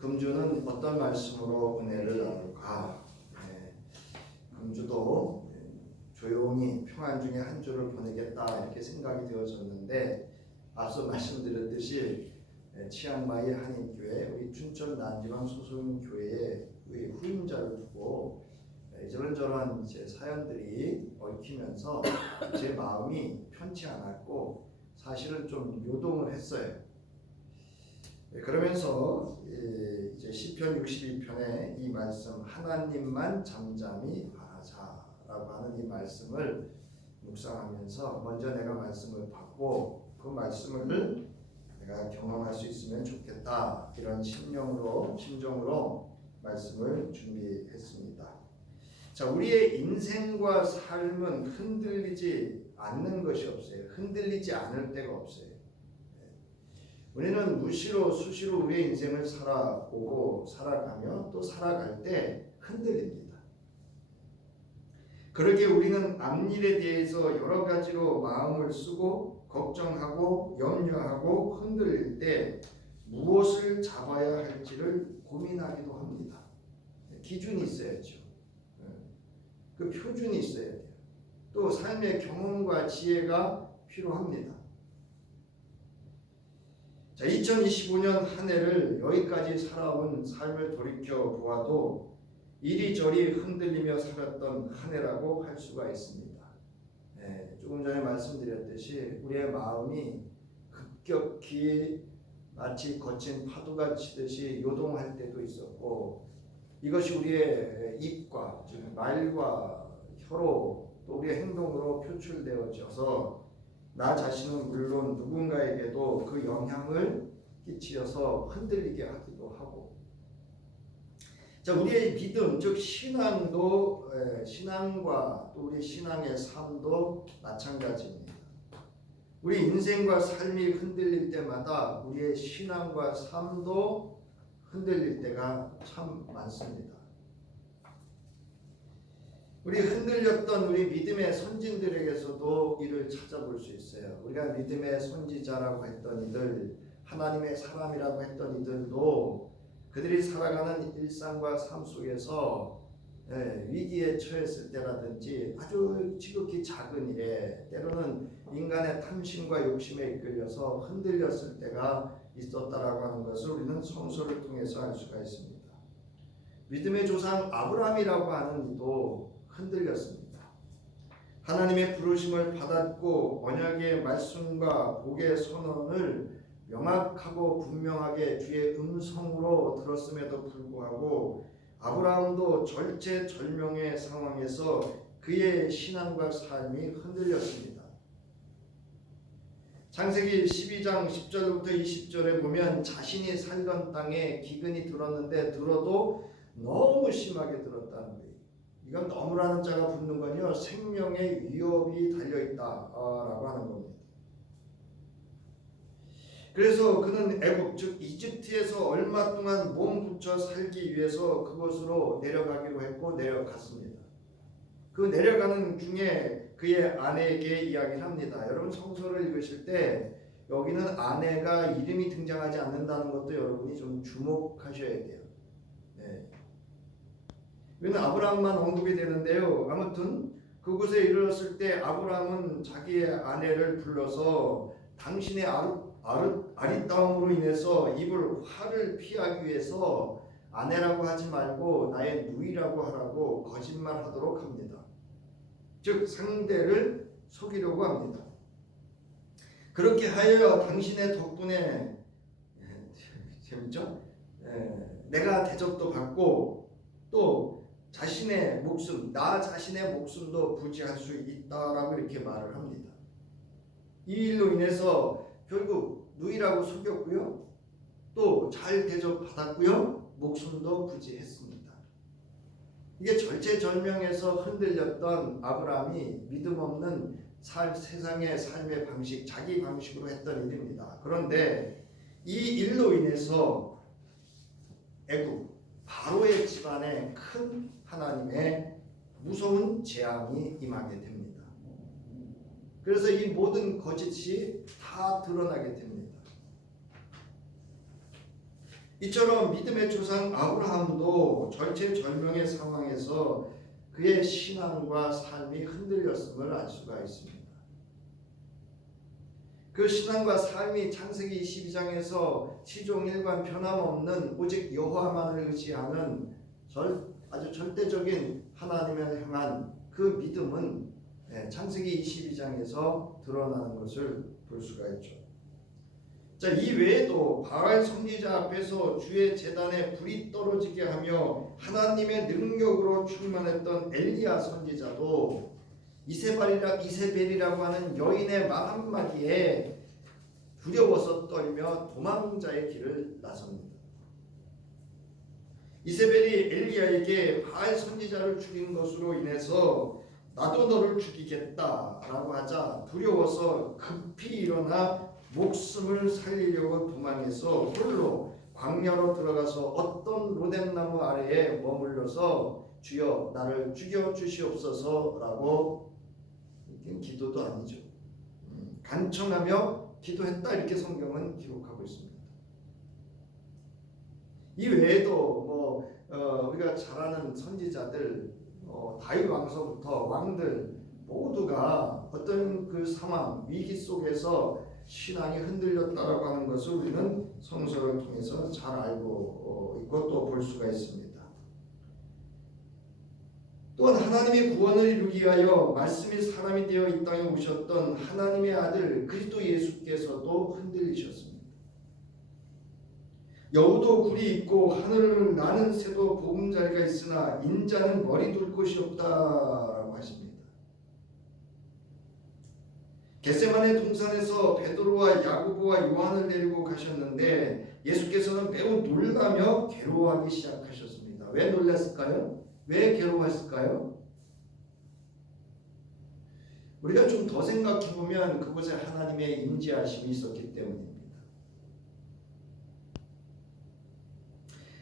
금주는 어떤 말씀으로 은혜를 나눌까? 금주도 조용히 평안 중에 한 주를 보내겠다 이렇게 생각이 되어졌는데, 앞서 말씀드렸듯이 치앙마이 한인교회 우리 춘천 난지방 소속 교회의 후임자를 두고 이런저런 제 사연들이 얽히면서 제 마음이 편치 않았고 사실은 좀 요동을 했어요. 그러면서 이제 시편 62편의 이 말씀, 하나님만 잠잠히 바라자라고 하는 이 말씀을 묵상하면서 먼저 내가 말씀을 받고 그 말씀을 내가 경험할 수 있으면 좋겠다, 이런 심정으로 말씀을 준비했습니다. 자, 우리의 인생과 삶은 흔들리지 않는 것이 없어요. 흔들리지 않을 때가 없어요. 우리는 수시로 우리의 인생을 살아오고 살아가며 또 살아갈 때 흔들립니다. 그러기에 우리는 앞일에 대해서 여러 가지로 마음을 쓰고 걱정하고 염려하고 흔들릴 때 무엇을 잡아야 할지를 고민하기도 합니다. 기준이 있어야죠. 그 표준이 있어야 돼요. 또 삶의 경험과 지혜가 필요합니다. 자, 2025년 한 해를 여기까지 살아온 삶을 돌이켜 보아도 이리저리 흔들리며 살았던 한 해라고 할 수가 있습니다. 조금 전에 말씀드렸듯이 우리의 마음이 급격히 마치 거친 파도가 치듯이 요동할 때도 있었고, 이것이 우리의 입과, 즉 말과 혀로 또 우리의 행동으로 표출되어져서 나 자신은 물론 누군가에게도 그 영향을 끼치어서 흔들리게 하기도 하고, 자, 우리의 믿음, 즉 신앙과 또 우리 신앙의 삶도 마찬가지입니다. 우리 인생과 삶이 흔들릴 때마다 우리의 신앙과 삶도 흔들릴 때가 참 많습니다. 우리 흔들렸던 우리 믿음의 선진들에게서도 이를 찾아볼 수 있어요. 우리가 믿음의 선지자라고 했던 이들, 하나님의 사람이라고 했던 이들도 그들이 살아가는 일상과 삶 속에서 위기에 처했을 때라든지 아주 지극히 작은 일에, 때로는 인간의 탐심과 욕심에 이끌려서 흔들렸을 때가 있었다라고 하는 것을 우리는 성서를 통해서 알 수가 있습니다. 믿음의 조상 아브라함이라고 하는 이도 흔들렸습니다. 하나님의 부르심을 받았고 언약의 말씀과 복의 선언을 명확하고 분명하게 주의 음성으로 들었음에도 불구하고 아브라함도 절체절명의 상황에서 그의 신앙과 삶이 흔들렸습니다. 창세기 12장 10절부터 20절에 보면 자신이 살던 땅에 기근이 들어도 너무 심하게 들었다는 거예요. 이건 너무라는 자가 붙는 건요, 생명의 위협이 달려있다라고 하는 겁니다. 그래서 그는 애굽, 즉 이집트에서 얼마 동안 몸 붙여 살기 위해서 그곳으로 내려가기로 했고 내려갔습니다. 그 내려가는 중에 그의 아내에게 이야기를 합니다. 여러분 성서를 읽으실 때 여기는 아내가 이름이 등장하지 않는다는 것도 여러분이 좀 주목하셔야 돼요. 왜냐하면 아브라함만 언급이 되는데요. 아무튼 그곳에 이르렀을 때 아브라함은 자기의 아내를 불러서 당신의 아리따움으로 인해서 입을 화를 피하기 위해서 아내라고 하지 말고 나의 누이라고 하라고 거짓말하도록 합니다. 즉 상대를 속이려고 합니다. 그렇게 하여 당신의 덕분에 재밌죠? 내가 대접도 받고 또 자신의 목숨, 나 자신의 목숨도 부지할 수 있다라고 이렇게 말을 합니다. 이 일로 인해서 결국 누이라고 속였고요, 또 잘 대접받았고요, 목숨도 부지했습니다. 이게 절체절명에서 흔들렸던 아브라함이 믿음 없는 세상의 삶의 방식, 자기 방식으로 했던 일입니다. 그런데 이 일로 인해서 애굽 바로의 집안에 큰 하나님의 무서운 재앙이 임하게 됩니다. 그래서 이 모든 거짓이 다 드러나게 됩니다. 이처럼 믿음의 조상 아브라함도 절체절명의 상황에서 그의 신앙과 삶이 흔들렸음을 알 수가 있습니다. 그 신앙과 삶이 창세기 22장에서 시종일관 변함없는 오직 여호와만을 의지하는 아주 절대적인 하나님을 향한 그 믿음은 창세기 22장에서 드러나는 것을 볼 수가 있죠. 자, 이 외에도 바알 선지자 앞에서 주의 제단에 불이 떨어지게 하며 하나님의 능력으로 충만했던 엘리야 선지자도 이세벨이라고 하는 여인의 말 한마디에 두려워서 떨며 도망자의 길을 나섭니다. 이세벨이 엘리야에게 바알 선지자를 죽인 것으로 인해서 나도 너를 죽이겠다라고 하자 두려워서 급히 일어나 목숨을 살리려고 도망해서 홀로 광야로 들어가서 어떤 로뎀나무 아래에 머물러서 주여 나를 죽여 주시옵소서라고, 이게 기도도 아니죠, 간청하며 기도했다, 이렇게 성경은 기록하고 있습니다. 이 외에도 우리가 잘 아는 선지자들, 다윗 왕서부터 왕들 모두가 어떤 그 상황, 위기 속에서 신앙이 흔들렸다라고 하는 것을 우리는 성서를 통해서 잘 알고 있고 또 볼 수가 있습니다. 또한 하나님의 구원을 이루기 위하여 말씀이 사람이 되어 이 땅에 오셨던 하나님의 아들 그리스도 예수께서도 흔들리셨습니다. 여우도 굴이 있고 하늘을 나는 새도 보금자리가 있으나 인자는 머리 둘 곳이 없다라고 하십니다. 겟세마네 동산에서 베드로와 야고보와 요한을 데리고 가셨는데 예수께서는 매우 놀라며 괴로워하기 시작하셨습니다. 왜 놀랐을까요? 왜 괴로워했을까요? 우리가 좀 더 생각해 보면 그곳에 하나님의 임재하심이 있었기 때문입니다.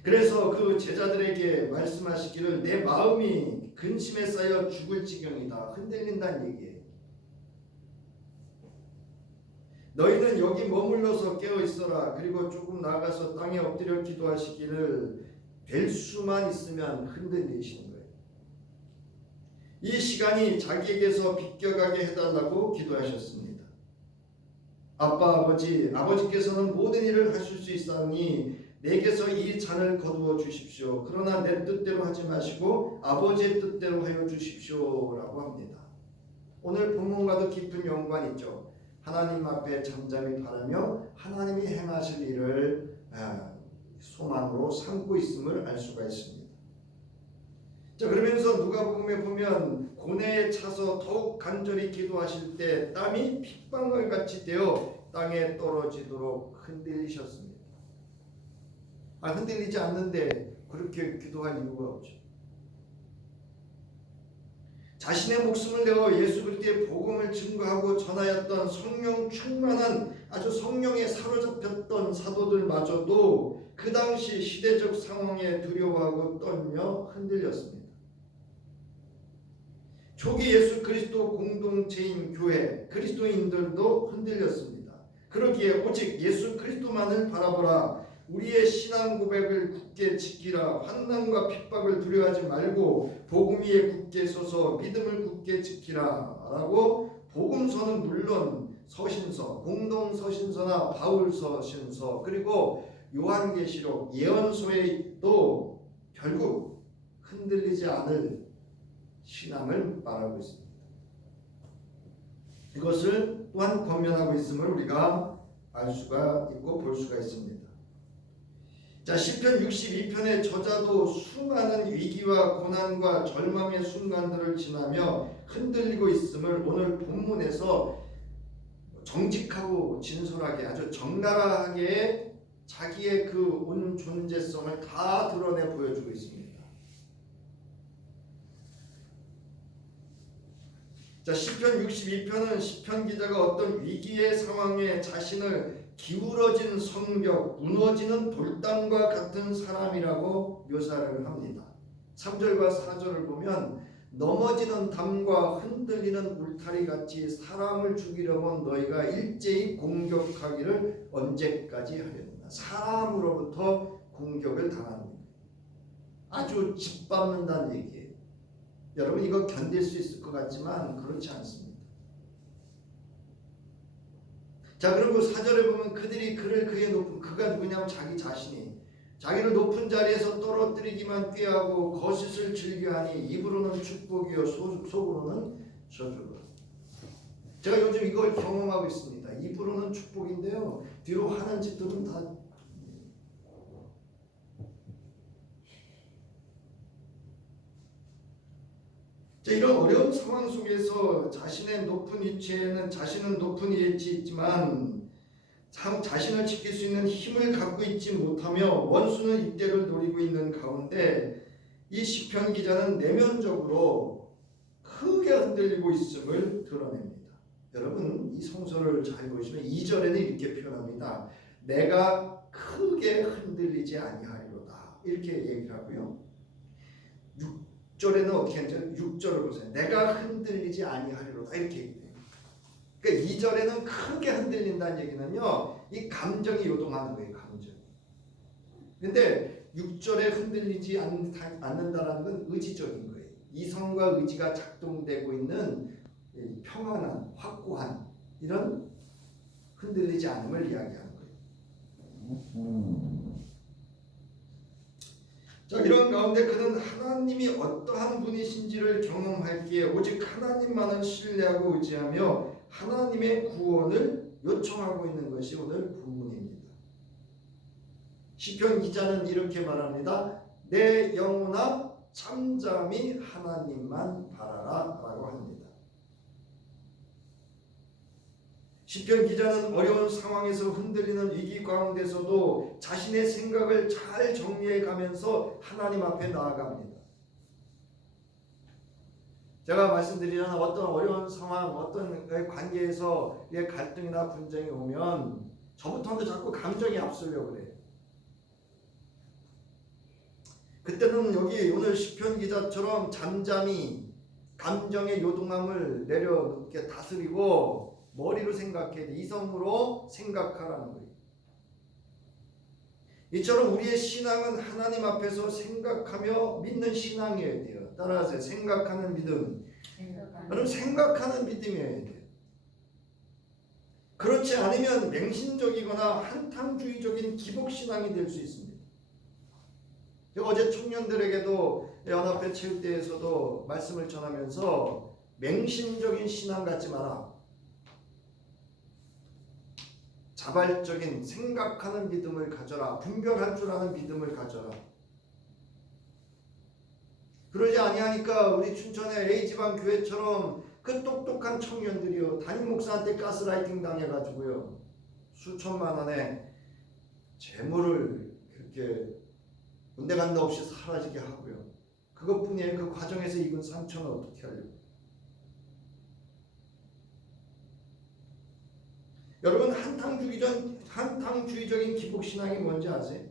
그래서 그 제자들에게 말씀하시기를 내 마음이 근심에 쌓여 죽을 지경이다, 흔들린다는 얘기예요. 너희는 여기 머물러서 깨어 있어라. 그리고 조금 나가서 땅에 엎드려 기도하시기를 될 수만 있으면 흔들리시는 거예요. 이 시간이 자기에게서 비껴가게 해달라고 기도하셨습니다. 아빠, 아버지께서는 모든 일을 하실 수 있사오니 내게서 이 잔을 거두어 주십시오. 그러나 내 뜻대로 하지 마시고 아버지의 뜻대로 하여 주십시오라고 합니다. 오늘 본문과도 깊은 연관이 있죠. 하나님 앞에 잠잠히 바라며 하나님이 행하실 일을 소망으로 삼고 있음을 알 수가 있습니다. 자, 그러면서 누가복음에 보면 고뇌에 차서 더욱 간절히 기도하실 때 땀이 핏방울 같이 되어 땅에 떨어지도록 흔들리셨습니다. 흔들리지 않는데 그렇게 기도할 이유가 없죠. 자신의 목숨을 내어 예수 그리스도의 복음을 증거하고 전하였던 성령 충만한 아주 성령에 사로잡혔던 사도들마저도 그 당시 시대적 상황에 두려워하고 떨며 흔들렸습니다. 초기 예수 그리스도 공동체인 교회 그리스도인들도 흔들렸습니다. 그러기에 오직 예수 그리스도만을 바라보라. 우리의 신앙 고백을 굳게 지키라. 환난과 핍박을 두려워하지 말고 복음 위에 굳게 서서 믿음을 굳게 지키라 라고 복음서는 물론 서신서, 공동서신서나 바울서신서 그리고 요한계시록 예언서에도 결국 흔들리지 않을 신앙을 말하고 있습니다. 이것을 또한 권면하고 있음을 우리가 알 수가 있고 볼 수가 있습니다. 자, 시편 62편의 저자도 수많은 위기와 고난과 절망의 순간들을 지나며 흔들리고 있음을 오늘 본문에서 정직하고 진솔하게 아주 적나라하게 자기의 그 온 존재성을 다 드러내 보여주고 있습니다. 자, 시편 62편은 시편 기자가 어떤 위기의 상황에 자신을 기울어진 성벽, 무너지는 돌담과 같은 사람이라고 묘사를 합니다. 3절과 4절을 보면 넘어지는 담과 흔들리는 울타리 같이 사람을 죽이려면 너희가 일제히 공격하기를 언제까지 하려느냐. 사람으로부터 공격을 당합니다. 아주 짓밟는다는 얘기예요. 여러분 이거 견딜 수 있을 것 같지만 그렇지 않습니다. 자, 그리고 4절에 보면 그들이 그를 그의 높은, 그가 누구냐면 자기 자신이 자기를 높은 자리에서 떨어뜨리기만 꾀하고 거짓을 즐겨하니 입으로는 축복이요 속으로는 저주로. 제가 요즘 이걸 경험하고 있습니다. 입으로는 축복인데요, 뒤로 하는 짓들은 다 이런 어려운 상황 속에서 자신의 높은 위치에는 자신은 높은 위치에 있지만 참 자신을 지킬 수 있는 힘을 갖고 있지 못하며 원수는 이때를 노리고 있는 가운데 이 시편 기자는 내면적으로 크게 흔들리고 있음을 드러냅니다. 여러분 이 성서를 잘 보시면 2절에는 이렇게 표현합니다. 내가 크게 흔들리지 아니하리로다 이렇게 얘기를 하고요. 6절에는 어떻게 하죠? 6절을 보세요. 내가 흔들리지 아니하리로다 이렇게 얘기해요. 그러니까 2절에는 크게 흔들린다는 얘기는요, 이 감정이 요동하는 거예요. 감정. 근데 6절에 흔들리지 않는다라는 건 의지적인 거예요. 이성과 의지가 작동되고 있는 평안한, 확고한 이런 흔들리지 않음을 이야기하는 거예요. 자, 이런 가운데 그는 하나님이 어떠한 분이신지를 경험하기에 오직 하나님만을 신뢰하고 의지하며 하나님의 구원을 요청하고 있는 것이 오늘 본문입니다. 시편 기자는 이렇게 말합니다. 내 영혼아 잠잠히 하나님만 바라라 라고 합니다. 시편 기자는 어려운 상황에서 흔들리는 위기 가운데서도 자신의 생각을 잘 정리해 가면서 하나님 앞에 나아갑니다. 제가 말씀드리는 어떤 어려운 상황, 어떤 관계에서 갈등이나 분쟁이 오면 저부터도 자꾸 감정이 앞서려고 그래요. 그때는 여기 오늘 시편 기자처럼 잠잠히 감정의 요동함을 이렇게 다스리고 머리로 생각해야 돼. 이성으로 생각하라는 거예요. 이처럼 우리의 신앙은 하나님 앞에서 생각하며 믿는 신앙이어야 돼요. 따라하세요. 생각하는 믿음. 여러분 생각하는 믿음이어야 돼요. 그렇지 않으면 맹신적이거나 한탕주의적인 기복신앙이 될 수 있습니다. 제가 어제 청년들에게도 연합회 체육대회에서도 말씀을 전하면서 맹신적인 신앙 갖지 마라. 자발적인 생각하는 믿음을 가져라. 분별할 줄 아는 믿음을 가져라. 그러지 아니하니까 우리 춘천의 A지방 교회처럼 그 똑똑한 청년들이요, 담임 목사한테 가스라이팅 당해가지고요, 수천만 원의 재물을 그렇게 온데간데 없이 사라지게 하고요. 그것뿐이에요. 그 과정에서 입은 상처는 어떻게 하려고. 여러분 한탕주의적인 기복신앙이 뭔지 아세요?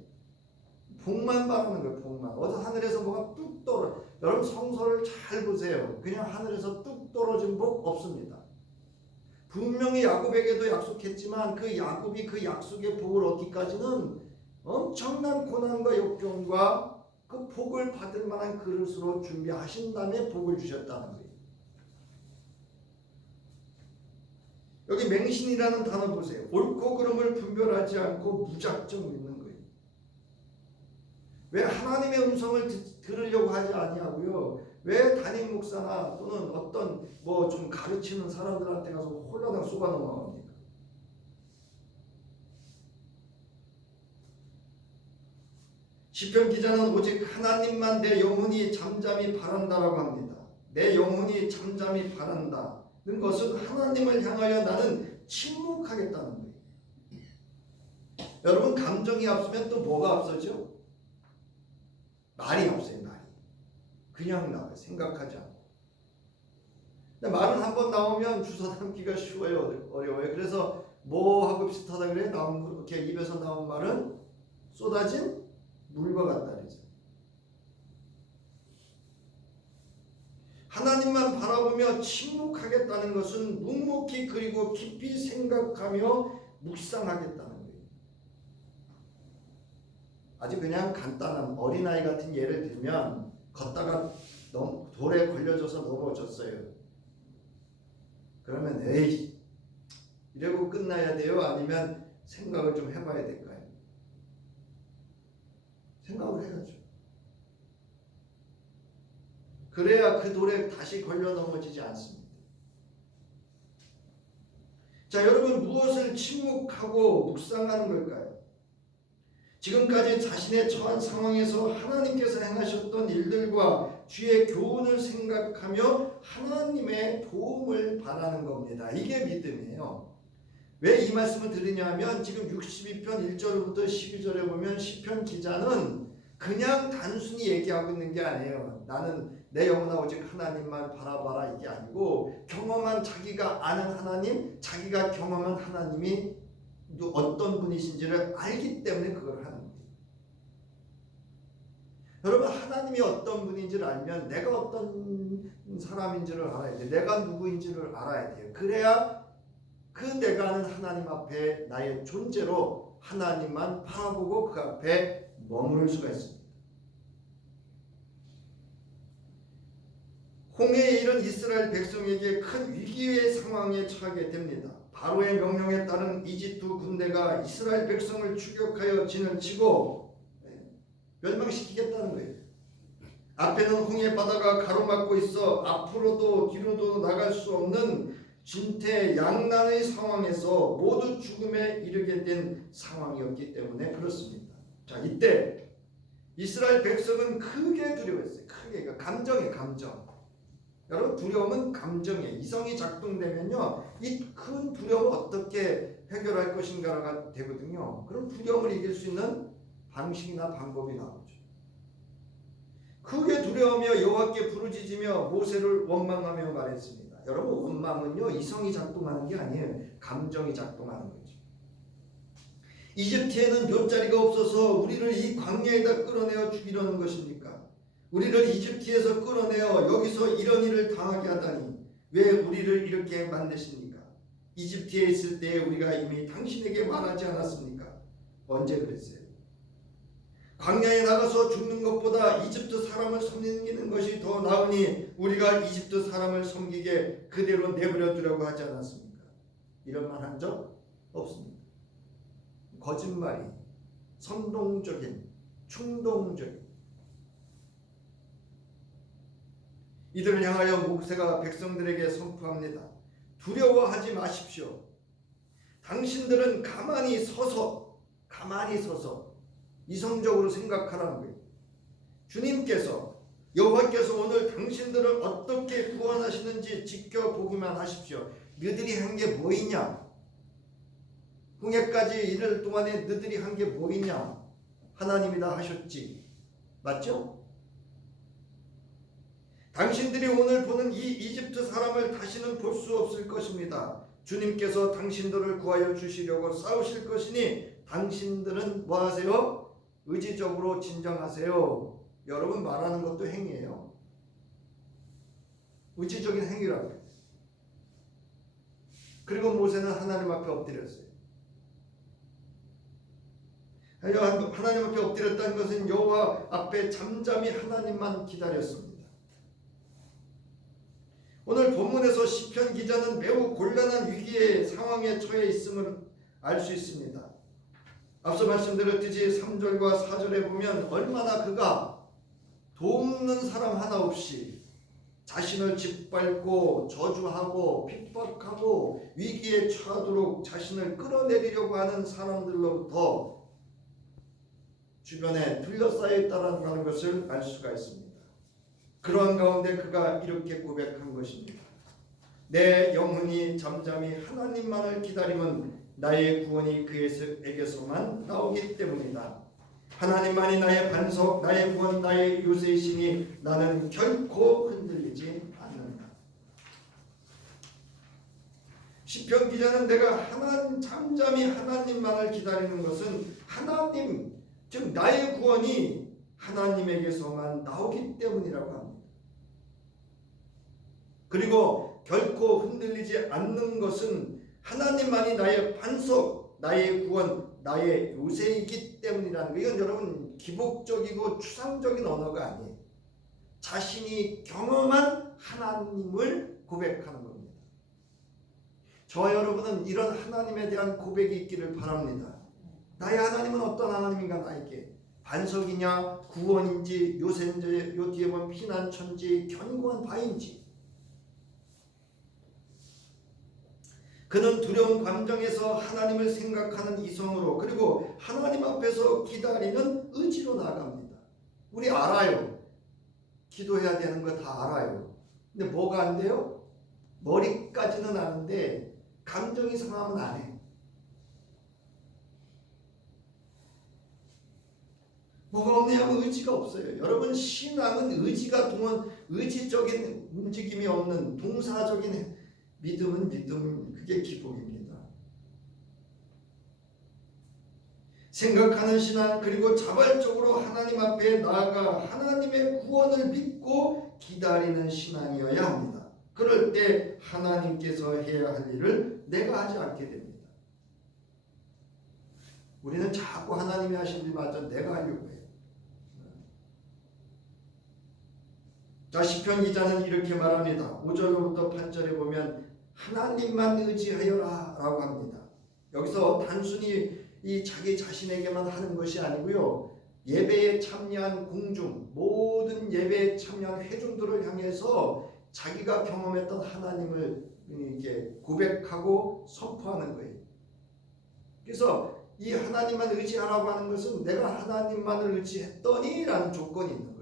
복만 바라는 거예요. 복만. 어디 하늘에서 뭐가 뚝 떨어. 여러분 성서를 잘 보세요. 그냥 하늘에서 뚝 떨어진 복 없습니다. 분명히 야곱에게도 약속했지만 그 야곱이 그 약속의 복을 얻기까지는 엄청난 고난과 역경과 그 복을 받을 만한 그릇으로 준비하신 다음에 복을 주셨다는 거예요. 여기 맹신이라는 단어 보세요. 옳고 그름을 분별하지 않고 무작정 믿는 거예요. 왜 하나님의 음성을 들으려고 하지 아니하고요. 왜 담임 목사나 또는 어떤 뭐 좀 가르치는 사람들한테 가서 홀라당 쏘가 넘어갑니까? 시편 기자는 오직 하나님만 내 영혼이 잠잠히 바란다라고 합니다. 내 영혼이 잠잠히 바란다는 것은 하나님을 향하여 나는 침묵하겠다는 거예요. 여러분 감정이 앞서면 또 뭐가 앞서죠? 말이 앞서요. 말이. 그냥 나와요. 생각하지 않고. 근데 말은 한번 나오면 주워 담기가 쉬워요. 어려워요. 그래서 뭐하고 비슷하다 그래요? 이렇게 입에서 나온 말은 쏟아진 물과 같다 그러죠. 하나님만 바라보며 침묵하겠다는 것은 묵묵히 그리고 깊이 생각하며 묵상하겠다는 거예요. 아주 그냥 간단한 어린아이 같은 예를 들면 걷다가 돌에 걸려져서 넘어졌어요. 그러면 에이 이러고 끝나야 돼요? 아니면 생각을 좀 해봐야 될까요? 생각을 해야죠. 그래야 그 돌에 다시 걸려 넘어지지 않습니다. 자, 여러분 무엇을 침묵하고 묵상하는 걸까요? 지금까지 자신의 처한 상황에서 하나님께서 행하셨던 일들과 주의 교훈을 생각하며 하나님의 도움을 바라는 겁니다. 이게 믿음이에요. 왜 이 말씀을 드리냐면 지금 62편 1절부터 12절에 보면 시편 기자는 그냥 단순히 얘기하고 있는 게 아니에요. 나는 내 영혼아 오직 하나님만 바라봐라 이게 아니고 경험한 자기가 아는 하나님, 자기가 경험한 하나님이 어떤 분이신지를 알기 때문에 그걸 하는 거예요. 여러분 하나님이 어떤 분인지를 알면 내가 어떤 사람인지를 알아야 돼요. 내가 누구인지를 알아야 돼요. 그래야 그 내가 아는 하나님 앞에 나의 존재로 하나님만 바라보고 그 앞에 머무를 수가 있습니다. 홍해에 이른 이스라엘 백성에게 큰 위기의 상황에 처하게 됩니다. 바로의 명령에 따른 이집트 군대가 이스라엘 백성을 추격하여 진을 치고 멸망시키겠다는 거예요. 앞에는 홍해 바다가 가로막고 있어 앞으로도 뒤로도 나갈 수 없는 진퇴양난의 상황에서 모두 죽음에 이르게 된 상황이었기 때문에 그렇습니다. 자, 이때 이스라엘 백성은 크게 두려워했어요. 크게. 그러니까 감정. 여러분 두려움은 감정이에요. 이성이 작동되면요 이 큰 두려움을 어떻게 해결할 것인가가 되거든요. 그럼 두려움을 이길 수 있는 방식이나 방법이 나오죠. 크게 두려워하며 여호와께 부르짖으며 모세를 원망하며 말했습니다. 여러분 원망은요 이성이 작동하는 게 아니에요. 감정이 작동하는 거죠. 이집트에는 돛자리가 없어서 우리를 이 광야에다 끌어내어 죽이려는 것입니까? 우리를 이집트에서 끌어내어 여기서 이런 일을 당하게 하다니 왜 우리를 이렇게 만드십니까? 이집트에 있을 때 우리가 이미 당신에게 말하지 않았습니까? 언제 그랬어요? 광야에 나가서 죽는 것보다 이집트 사람을 섬기는 것이 더 나으니 우리가 이집트 사람을 섬기게 그대로 내버려 두려고 하지 않았습니까? 이런 말 한 적 없습니다. 거짓말이 선동적인 충동적인 이들을 향하여 모세가 백성들에게 선포합니다. 두려워하지 마십시오. 당신들은 가만히 서서 이성적으로 생각하라는 거예요. 주님께서 여호와께서 오늘 당신들을 어떻게 구원하시는지 지켜보기만 하십시오. 너희들이 한 게 뭐 있냐? 홍해까지 이를 동안에 너희들이 한 게 뭐 있냐? 하나님이 다 하셨지. 맞죠? 당신들이 오늘 보는 이 이집트 사람을 다시는 볼 수 없을 것입니다. 주님께서 당신들을 구하여 주시려고 싸우실 것이니 당신들은 뭐 하세요? 의지적으로 진정하세요. 여러분 말하는 것도 행위예요. 의지적인 행위라고 해요. 그리고 모세는 하나님 앞에 엎드렸어요. 하나님 앞에 엎드렸다는 것은 여호와 앞에 잠잠히 하나님만 기다렸습니다. 오늘 본문에서 시편 기자는 매우 곤란한 위기의 상황에 처해 있음을 알 수 있습니다. 앞서 말씀드렸듯이 3절과 4절에 보면 얼마나 그가 돕는 사람 하나 없이 자신을 짓밟고 저주하고 핍박하고 위기에 처하도록 자신을 끌어내리려고 하는 사람들로부터 주변에 둘러싸여 있다는 것을 알 수가 있습니다. 그러한 가운데 그가 이렇게 고백한 것입니다. 내 영혼이 잠잠히 하나님만을 기다림은 나의 구원이 그에게서만 나오기 때문이다. 하나님만이 나의 반석, 나의 구원, 나의 요새이시니 나는 결코 흔들리지 않는다. 시편 기자는 내가 잠잠히 하나님만을 기다리는 것은 하나님, 즉 나의 구원이 하나님에게서만 나오기 때문이라고 합니다. 그리고 결코 흔들리지 않는 것은 하나님만이 나의 반석, 나의 구원, 나의 요새이기 때문이라는 거. 이건 여러분 기복적이고 추상적인 언어가 아니에요. 자신이 경험한 하나님을 고백하는 겁니다. 저와 여러분은 이런 하나님에 대한 고백이 있기를 바랍니다. 나의 하나님은 어떤 하나님인가? 나에게 반석이냐, 구원인지, 요새인지, 요 뒤에 보면 피난처인지, 견고한 바인지. 그는 두려운 감정에서 하나님을 생각하는 이성으로, 그리고 하나님 앞에서 기다리는 의지로 나아갑니다. 우리 알아요. 기도해야 되는 거 다 알아요. 근데 뭐가 안 돼요? 머리까지는 아는데 감정이 상하면 안 해. 뭐가 없냐면 의지가 없어요. 여러분, 신앙은 의지가 의지적인 움직임이 없는 동사적인 믿음은 믿음, 그게 기복입니다. 생각하는 신앙, 그리고 자발적으로 하나님 앞에 나아가 하나님의 구원을 믿고 기다리는 신앙이어야 합니다. 그럴 때 하나님께서 해야 할 일을 내가 하지 않게 됩니다. 우리는 자꾸 하나님이 하신 일마저 내가 하려고 해요. 자, 시편 기자는 이렇게 말합니다. 5절로부터 8절에 보면 하나님만 의지하여라 라고 합니다. 여기서 단순히 이 자기 자신에게만 하는 것이 아니고요, 예배에 참여한 공중, 모든 예배에 참여한 회중들을 향해서 자기가 경험했던 하나님을 이렇게 고백하고 선포하는 거예요. 그래서 이 하나님만 의지하라고 하는 것은 내가 하나님만을 의지했더니 라는 조건이 있는 거예요.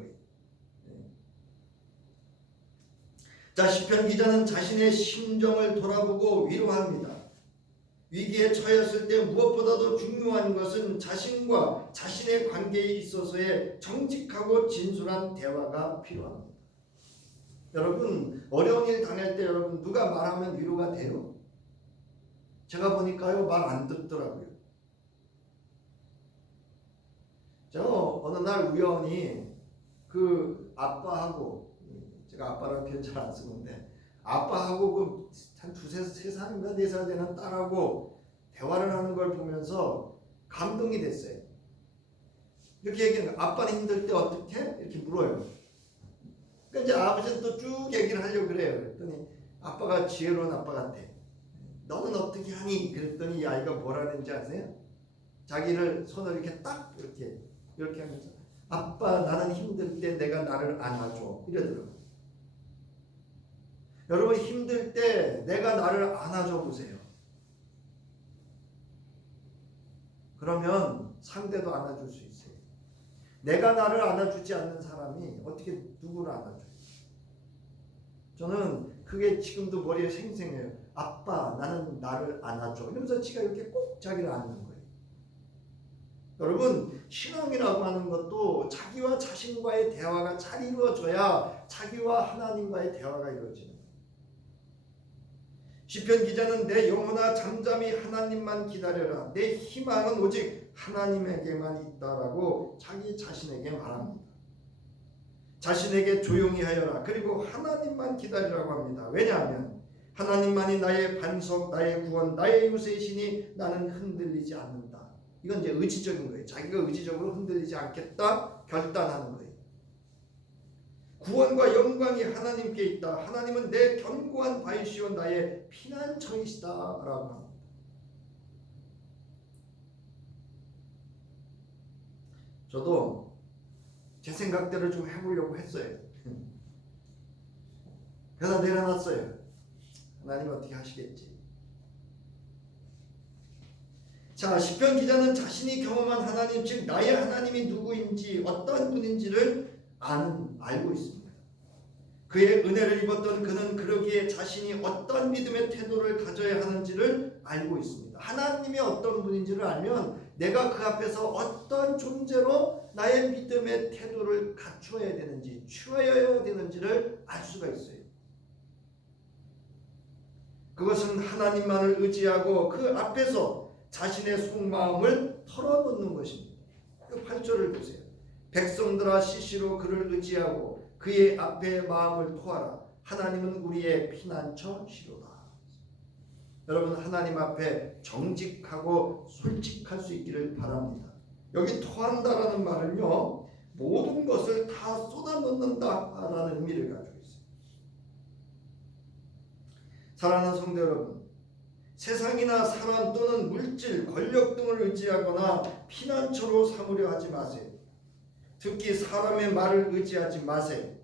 자, 시편 기자는 자신의 심정을 돌아보고 위로합니다. 위기에 처했을 때 무엇보다도 중요한 것은 자신과 자신의 관계에 있어서의 정직하고 진솔한 대화가 필요합니다. 여러분, 어려운 일 당할 때 여러분 누가 말하면 위로가 돼요? 제가 보니까요, 말 안 듣더라고요. 저 어느 날 우연히 그 아빠하고, 제가 아빠라는 표현 잘 안 쓰는데, 아빠하고 한 세 살인가 4살 되는 딸하고 대화를 하는 걸 보면서 감동이 됐어요. 이렇게 얘기하는 거예요. 아빠는 힘들 때 어떻게? 이렇게 물어요. 그러니까 이제 아버지는 또 쭉 얘기를 하려고 그래요. 그랬더니 아빠가 지혜로운 아빠 같아. 너는 어떻게 하니? 그랬더니 이 아이가 뭐라는지 아세요? 자기를 손을 이렇게 딱 이렇게 하면서, 아빠 나는 힘들 때 내가 나를 안아줘, 이러더라고요. 여러분, 힘들 때 내가 나를 안아줘 보세요. 그러면 상대도 안아줄 수 있어요. 내가 나를 안아주지 않는 사람이 어떻게 누구를 안아줘요? 저는 그게 지금도 머리에 생생해요. 아빠 나는 나를 안아줘, 이러면서 지가 이렇게 꼭 자기를 안는 거예요. 여러분, 신앙이라고 하는 것도 자기와 자신과의 대화가 잘 이루어져야 자기와 하나님과의 대화가 이루어지는 거예요. 시편 기자는 내 영혼아 잠잠히 하나님만 기다려라, 내 희망은 오직 하나님에게만 있다라고 자기 자신에게 말합니다. 자신에게 조용히 하여라, 그리고 하나님만 기다리라고 합니다. 왜냐하면 하나님만이 나의 반석, 나의 구원, 나의 요새이시니 나는 흔들리지 않는다. 이건 이제 의지적인 거예요. 자기가 의지적으로 흔들리지 않겠다 결단하는 거예요. 구원과 영광이 하나님께 있다. 하나님은 내 견고한 바위시오 나의 피난처이시다 라고 합니다. 저도 제 생각대로 좀 해보려고 했어요. 그래서 내려놨어요. 하나님 어떻게 하시겠지. 자, 시편 기자는 자신이 경험한 하나님, 즉 나의 하나님이 누구인지 어떤 분인지를 알고 있습니다. 그의 은혜를 입었던 그는 그러기에 자신이 어떤 믿음의 태도를 가져야 하는지를 알고 있습니다. 하나님이 어떤 분인지를 알면 내가 그 앞에서 어떤 존재로 나의 믿음의 태도를 갖추어야 되는지, 취해야 되는지를 알 수가 있어요. 그것은 하나님만을 의지하고 그 앞에서 자신의 속마음을 털어놓는 것입니다. 그 8절을 보세요. 백성들아 시시로 그를 의지하고 그의 앞에 마음을 토하라. 하나님은 우리의 피난처시로다. 여러분 하나님 앞에 정직하고 솔직할 수 있기를 바랍니다. 여기 토한다라는 말은요, 모든 것을 다 쏟아놓는다라는 의미를 가지고 있어요. 사랑하는 성도 여러분, 세상이나 사람 또는 물질, 권력 등을 의지하거나 피난처로 삼으려 하지 마세요. 특히 사람의 말을 의지하지 마세요.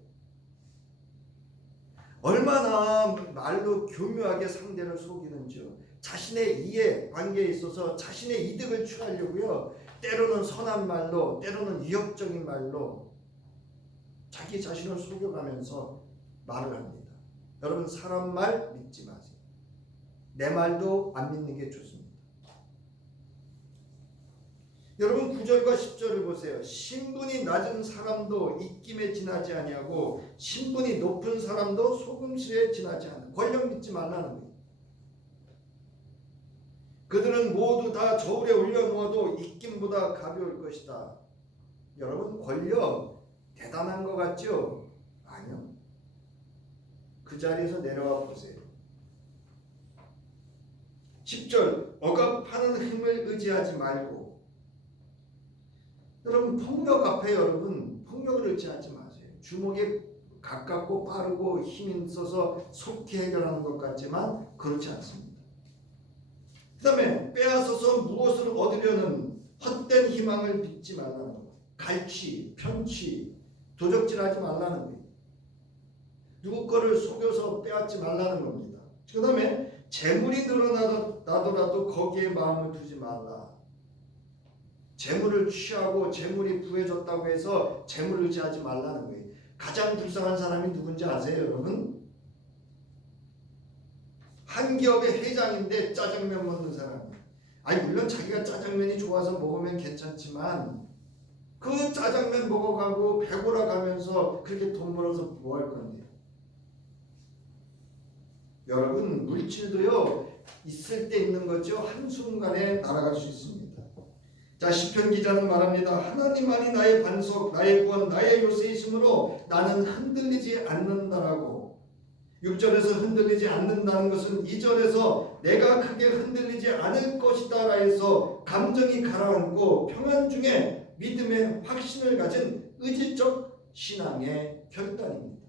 얼마나 말로 교묘하게 상대를 속이는지요. 자신의 이해, 관계에 있어서 자신의 이득을 취하려고요. 때로는 선한 말로, 때로는 위협적인 말로 자기 자신을 속여가면서 말을 합니다. 여러분 사람 말 믿지 마세요. 내 말도 안 믿는 게 좋습니다. 여러분 9절과 10절을 보세요. 신분이 낮은 사람도 입김에 지나지 아니하고 신분이 높은 사람도 속임수에 지나지 않는, 권력 믿지 말라는 거예요. 그들은 모두 다 저울에 올려놓아도 입김보다 가벼울 것이다. 여러분 권력 대단한 것 같죠? 아니요. 그 자리에서 내려와 보세요. 10절 억압하는 힘을 의지하지 말고, 여러분 폭력 앞에 여러분 폭력을 의지하지 마세요. 주먹에 가깝고 빠르고 힘이 있어서 속히 해결하는 것 같지만 그렇지 않습니다. 그 다음에 빼앗아서 무엇을 얻으려는 헛된 희망을 믿지 말라는 것. 갈취, 편취, 도적질하지 말라는 거예요. 누구 거를 속여서 빼앗지 말라는 겁니다. 그 다음에 재물이 늘어나더라도 거기에 마음을 두지 말라. 재물을 취하고 재물이 부해졌다고 해서 재물을 의지하지 말라는 거예요. 가장 불쌍한 사람이 누군지 아세요, 여러분? 한 기업의 회장인데 짜장면 먹는 사람이에요. 아니 물론 자기가 짜장면이 좋아서 먹으면 괜찮지만 그 짜장면 먹어가고 배고라 가면서 그렇게 돈 벌어서 뭐 할 건데요? 여러분 물질도요 있을 때 있는 거죠. 한순간에 날아갈 수 있습니다. 자, 시편 기자는 말합니다. 하나님만이 나의 반석, 나의 구원, 나의 요새이심으로 나는 흔들리지 않는다라고. 6절에서 흔들리지 않는다는 것은 2절에서 내가 크게 흔들리지 않을 것이다 해서 감정이 가라앉고 평안 중에 믿음의 확신을 가진 의지적 신앙의 결단입니다.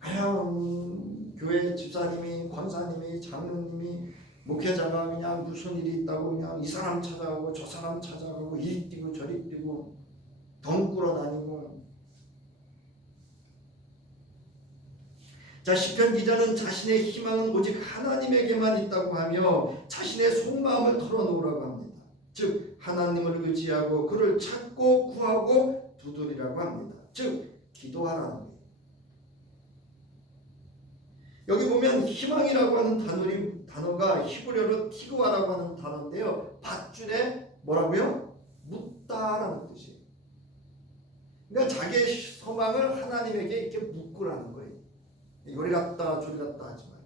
그냥 교회 집사님이, 권사님이, 장로님이, 목회자가 그냥 무슨 일이 있다고 그냥 이 사람 찾아가고 저 사람 찾아가고 이리 뛰고 저리 뛰고 돈 꾸러다니고. 자, 시편 기자는 자신의 희망은 오직 하나님에게만 있다고 하며 자신의 속마음을 털어놓으라고 합니다. 즉 하나님을 의지하고 그를 찾고 구하고 두드리라고 합니다. 즉 기도하라는 거예요. 여기 보면 희망이라고 하는 단어가 히브리어로 티그와라고 하는 단어인데요. 밧줄에 뭐라고요? 묻다라는 뜻이에요. 그러니까 자기의 소망을 하나님에게 이렇게 묻고라는 거예요. 요리 갔다 저리 갔다 하지 마요.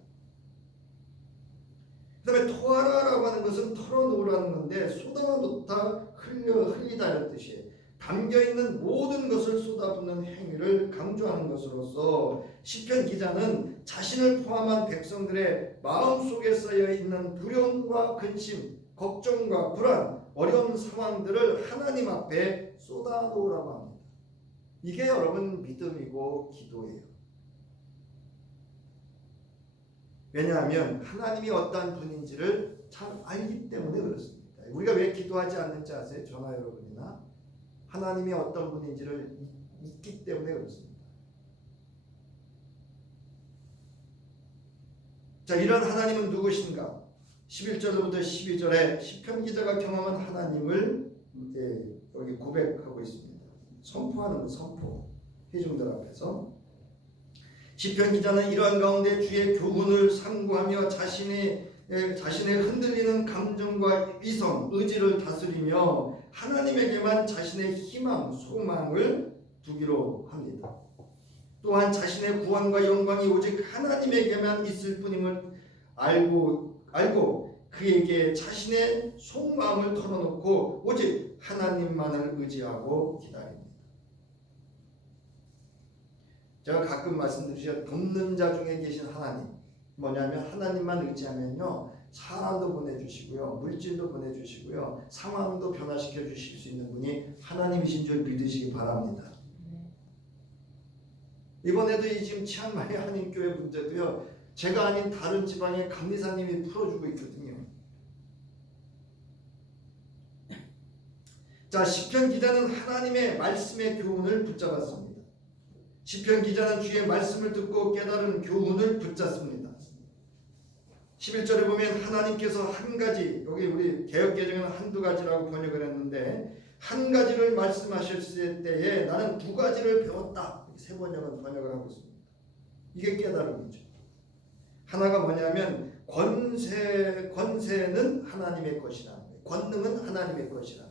그 다음에 토하라라고 하는 것은 털어놓으라는 건데 쏟아놓다, 흘리다 이런 뜻이에요. 담겨있는 모든 것을 쏟아붓는 행위를 강조하는 것으로서 시편 기자는 자신을 포함한 백성들의 마음속에 쌓여있는 두려움과 근심, 걱정과 불안, 어려운 상황들을 하나님 앞에 쏟아놓으라고 합니다. 이게 여러분 믿음이고 기도예요. 왜냐하면 하나님이 어떠한 분인지를 잘 알기 때문에 그렇습니다. 우리가 왜 기도하지 않는지 아세요? 저나 여러분이나 하나님이 어떤 분인지를 잊기 때문에 그렇습니다. 자, 이런 하나님은 누구신가? 11절부터 12절에 시편 기자가 경험한 하나님을 이제 여기 고백하고 있습니다. 선포하는 거, 선포. 회중들 앞에서. 시편 기자는 이러한 가운데 주의 교훈을 상고하며 자신의 흔들리는 감정과 이성, 의지를 다스리며 하나님에게만 자신의 희망, 소망을 두기로 합니다. 또한 자신의 구원과 영광이 오직 하나님에게만 있을 뿐임을 알고 그에게 자신의 속마음을 털어놓고 오직 하나님만을 의지하고 기다립니다. 제가 가끔 말씀드리죠. 돕는 자 중에 계신 하나님, 뭐냐면 하나님만 의지하면요 사람도 보내주시고요 물질도 보내주시고요 상황도 변화시켜 주실 수 있는 분이 하나님이신 줄 믿으시기 바랍니다. 이번에도 이 지금 치앙마이 한인교회 문제도요 제가 아닌 다른 지방의 감리사님이 풀어주고 있거든요. 자, 시편 기자는 하나님의 말씀의 교훈을 붙잡았습니다. 시편 기자는 주의 말씀을 듣고 깨달은 교훈을 붙잡습니다. 11절에 보면 하나님께서 한 가지, 여기 우리 개역개정은 한두 가지라고 번역을 했는데 한 가지를 말씀하셨을 때에 나는 두 가지를 배웠다. 세 번역은 번역을 하고 있습니다. 이게 깨달음이죠. 하나가 뭐냐면 권세는 하나님의 것이라, 권능은 하나님의 것이라.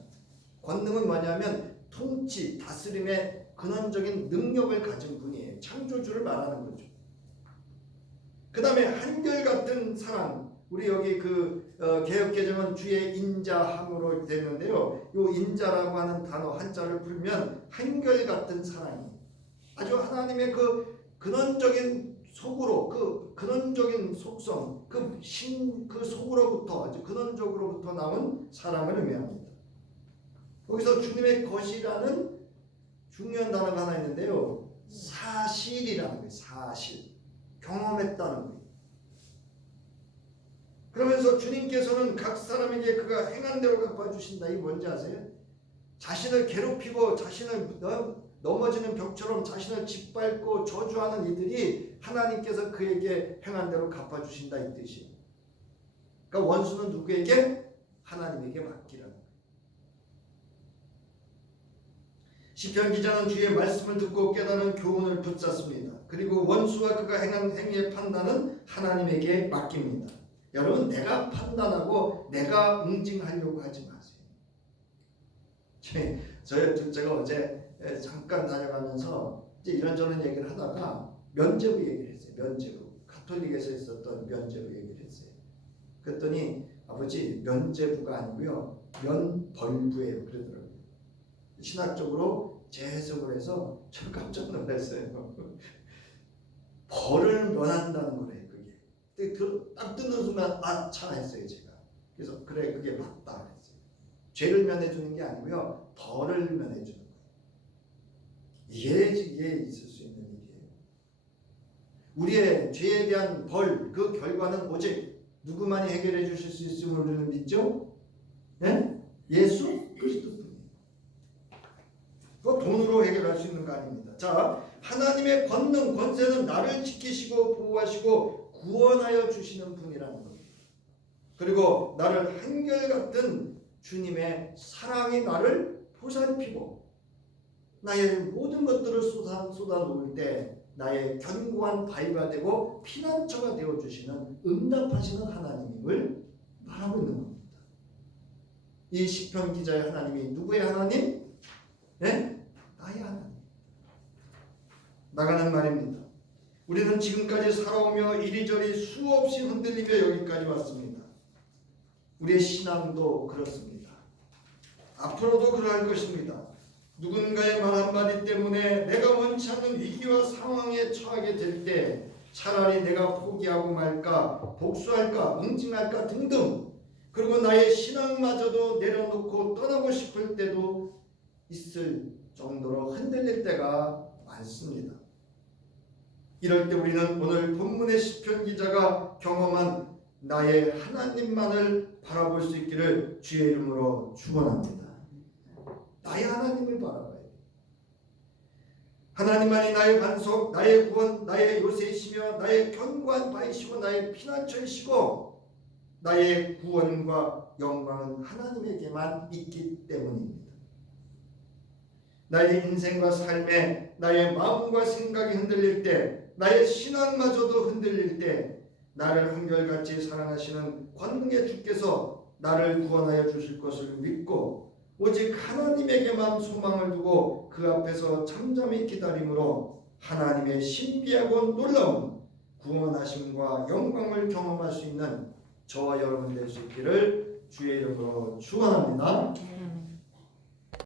권능은 뭐냐면 통치, 다스림의 근원적인 능력을 가진 분이에요. 창조주를 말하는 거죠. 그 다음에 한결같은 사랑, 우리 여기 개역개정은 주의 인자함으로 되는데요. 이 인자라고 하는 단어 한자를 풀면 한결같은 사랑이에요. 아주 하나님의 그 근원적인 속으로, 그 근원적인 속성, 그 속으로부터, 아주 근원적으로부터 나온 사랑을 의미합니다. 거기서 주님의 것이라는 중요한 단어가 하나 있는데요. 사실이라는 거예요. 사실. 경험했다는 거예요. 그러면서 주님께서는 각 사람에게 그가 행한 대로 갚아주신다. 이게 뭔지 아세요? 자신을 괴롭히고 자신을 넘어지는 벽처럼 자신을 짓밟고 저주하는 이들이 하나님께서 그에게 행한 대로 갚아주신다 이 뜻이에요. 그러니까 원수는 누구에게? 하나님에게 맡기라는 거예요. 시편 기자는 주의 말씀을 듣고 깨달은 교훈을 붙잡습니다. 그리고 원수와 그가 행한 행위의 판단은 하나님에게 맡깁니다. 여러분, 내가 판단하고 내가 응징하려고 하지 마세요. 저희 둘째가 어제 잠깐 다녀가면서 이제 이런저런 얘기를 하다가 면죄부 얘기를 했어요. 면죄부. 가톨릭에서 있었던 면죄부 얘기를 했어요. 그랬더니 아버지 면죄부가 아니고요. 면벌부예요. 그러더라고요. 신학적으로 재해석을 해서 저 깜짝 놀랐어요. 벌을 면한다는 거래요. 그게. 딱 듣는 순간 차 했어요. 제가. 그래서 그래 그게 맞다 그랬어요. 죄를 면해주는 게 아니고요. 벌을 면해주는 거예요. 이게 있을 수 있는 일이에요. 우리의 죄에 대한 벌, 그 결과는 오직 누구만이 해결해 주실 수 있음을 우리는 믿죠? 네? 예수 그리스도뿐이에요. 그거 돈으로 해결할 수 있는 거 아닙니다. 자, 하나님의 권능, 권세는 나를 지키시고 보호하시고 구원하여 주시는 분이라는 겁니다. 그리고 나를 한결같은 주님의 사랑이 나를 보살피고 나의 모든 것들을 쏟아놓을 때 나의 견고한 바위가 되고 피난처가 되어주시는 응답하시는 하나님을 말하고 있는 겁니다. 이 시편 기자의 하나님이 누구의 하나님? 네? 나의 하나님. 나가는 말입니다. 우리는 지금까지 살아오며 이리저리 수없이 흔들리며 여기까지 왔습니다. 우리의 신앙도 그렇습니다. 앞으로도 그러할 것입니다. 누군가의 말 한마디 때문에 내가 원치 않는 위기와 상황에 처하게 될 때 차라리 내가 포기하고 말까, 복수할까, 응징할까 등등, 그리고 나의 신앙마저도 내려놓고 떠나고 싶을 때도 있을 정도로 흔들릴 때가 많습니다. 이럴 때 우리는 오늘 본문의 시편 기자가 경험한 나의 하나님만을 바라볼 수 있기를 주의 이름으로 축원합니다. 나의 하나님을 바라봐야 돼. 하나님만이 나의 반석, 나의 구원, 나의 요새이시며 나의 견고한 바이시고 나의 피난처이시고 나의 구원과 영광은 하나님에게만 있기 때문입니다. 나의 인생과 삶에 나의 마음과 생각이 흔들릴 때, 나의 신앙마저도 흔들릴 때 나를 한결같이 사랑하시는 권능의 주께서 나를 구원하여 주실 것을 믿고 오직 하나님에게만 소망을 두고 그 앞에서 잠잠히 기다림으로 하나님의 신비하고 놀라운 구원하심과 영광을 경험할 수 있는 저와 여러분 될 수 있기를 주의 이름으로 축원합니다.